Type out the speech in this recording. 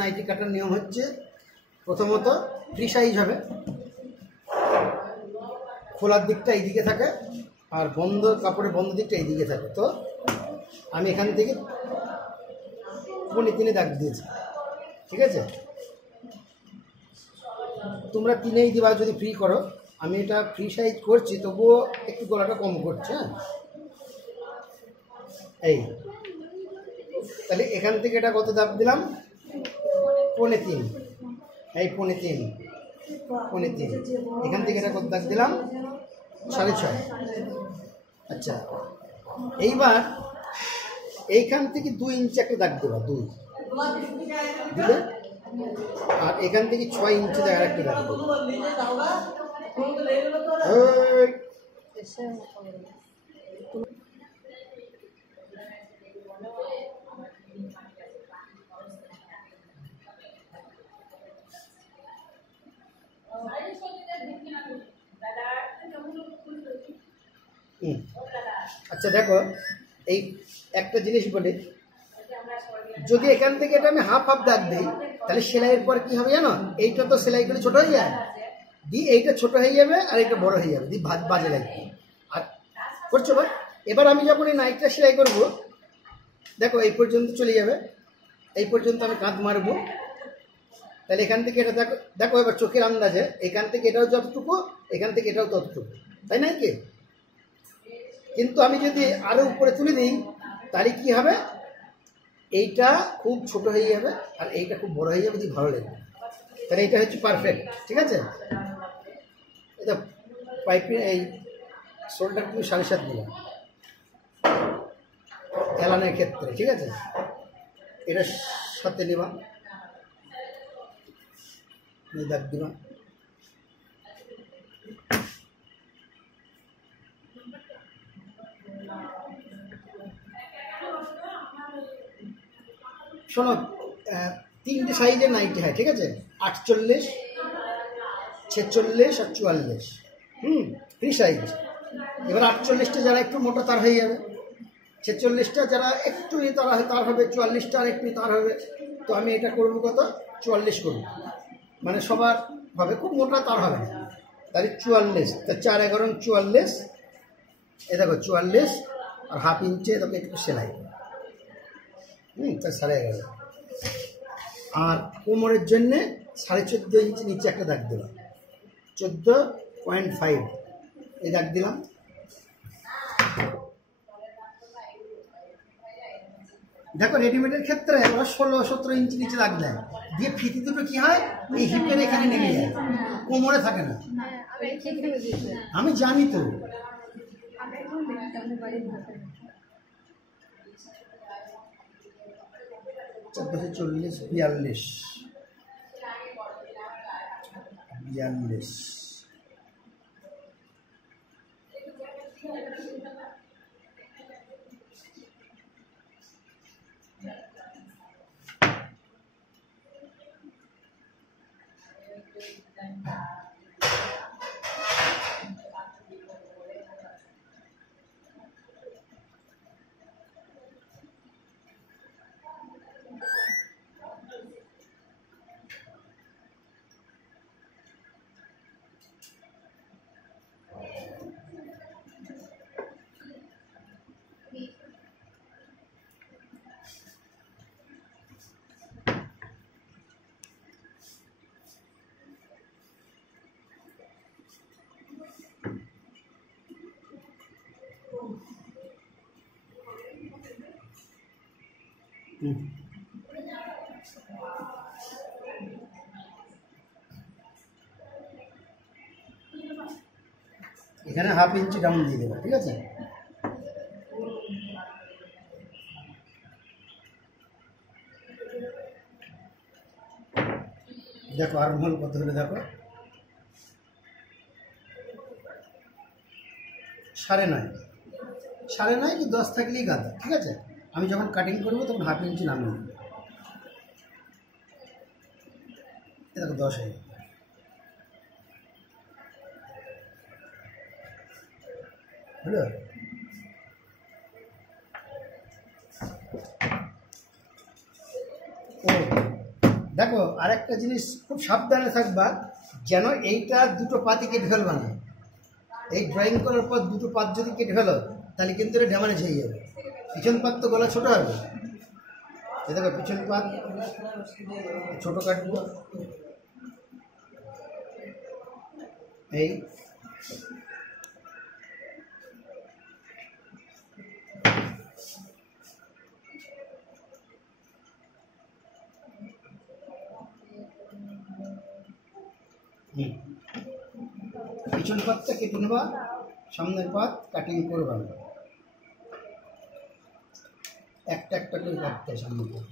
Nightie কাটার নিয়ম হচ্ছে প্রথমত ফ্রি সাইজ হবে, খোলার দিকটা এইদিকে থাকে আর বন্ধ কাপড়ের বন্ধ দিকটা এইদিকে থাকে। তো আমি এখান থেকে 3 দাগ দিয়েছি, ঠিক আছে? তোমরা 3 দিবা যদি ফ্রি করো, আমি এটা ফ্রি সাইজ করছি তবুও একটু গলাটা কম করছে। হ্যাঁ, এই তাহলে এখান থেকে এটা কত দাগ দিলাম? 3.25। এই 3.25 এখান থেকে এটা কত দাগ দিলাম? 6.5। আচ্ছা, এইবার এইখান থেকে 2 ইঞ্চি একটা দাগ দেবা, 2 দিলে, আর এখান থেকে 6 ইঞ্চি দাগ একটা দাগ দেবো। আচ্ছা দেখো, এই একটা জিনিস বলি, যদি এখান থেকে এটা আমি হাফ দাগ দিই তাহলে সেলাইয়ের পর কি হবে জানো? এইটা তো সেলাইগুলো ছোট হয়ে যায়, এইটা ছোট হয়ে যাবে আর এইটা বড় হয়ে যাবে, বাজে লাগবে। আর করছো ভাই, এবার আমি যখন এই নাইটটা সেলাই করবো, দেখো এই পর্যন্ত চলে যাবে, এই পর্যন্ত আমি কাঁধ মারবো, তাহলে এখান থেকে এটা দেখো, দেখো এবার চোখের আন্দাজে এখান থেকে এটাও যতটুকু, এখান থেকে এটাও ততটুকু, তাই নাই কি? কিন্তু আমি যদি আরো উপরে তুলে দিই তাহলে কি হবে? এইটা খুব ছোট হয়ে যাবে আর এইটা খুব বড় হয়ে যাবে, যদি ভালো লাগে। তাহলে এইটা হচ্ছে পারফেক্ট, ঠিক আছে? এটা পাইপিং, এই শোল্ডার তুমি 7.5 দিলাম এলানের ক্ষেত্রে, ঠিক আছে? এটার সাথে নিবা, দাগ দিবা, শোনো, 3টে সাইজের নাইটি হয়, ঠিক আছে? 48, 46 আর 44। Free size. এবার 48টা যারা একটু মোটা তার হয়ে যাবে, 46টা যারা একটু তার হবে, 44টা আর একটু তার হবে। তো আমি এটা করবো কত? 44 করবো, মানে সবার হবে, খুব মোটা তার হবে না। তাহলে 44, তা 4 11 44, এ দেখো 44 আর হাফ ইঞ্চি এটাকে একটু সেলাই, তা 11.5। আর কোমরের জন্যে 14.5 ইঞ্চি নিচে একটা দাগ দিলাম, 14.5 এই দাগ দিলাম। দেখো রেডিমেডের ক্ষেত্রে ওরা 16-17 ইঞ্চি নিচে দাগ দেয়, দিয়ে ফিতি দুটো কি হয়, এই হিপের এখানে নেমে যায়, কোমরে থাকে না। আমি জানি তো। চব্বিশে 40, 42, 42। এখানে হাফ ইঞ্চি ডাউন দিয়ে দেবে, ঠিক আছে? দেখো আর মহল কত হলে, দেখো 9.5 কি 10 থাকলেই গাদা, ঠিক আছে? আমি যখন কাটিং করবো তখন হাফ ইঞ্চি নামিয়ে দেবো, দেখো 10 হয়ে যাবে। হলো? ও দেখো আরেকটা জিনিস খুব সাবধানে থাকবা, যেন এইটা দুটো পাতি কেটে ফেলবা না। এই ড্রয়িং করার পর দুটো পাত যদি কেটে ফেলো তাহলে কিন্তু এটা ড্যামেজ হয়ে যাবে। পিছন পাত তো গলা ছোট হবে, দেখো পিছন পাত ছোট কাটবো, এই পিছন পাতটা কেটে নেবা, সামনের পাত কাটিং করবা না, একটা একটা করে কাটতে হয় সামনের পাত।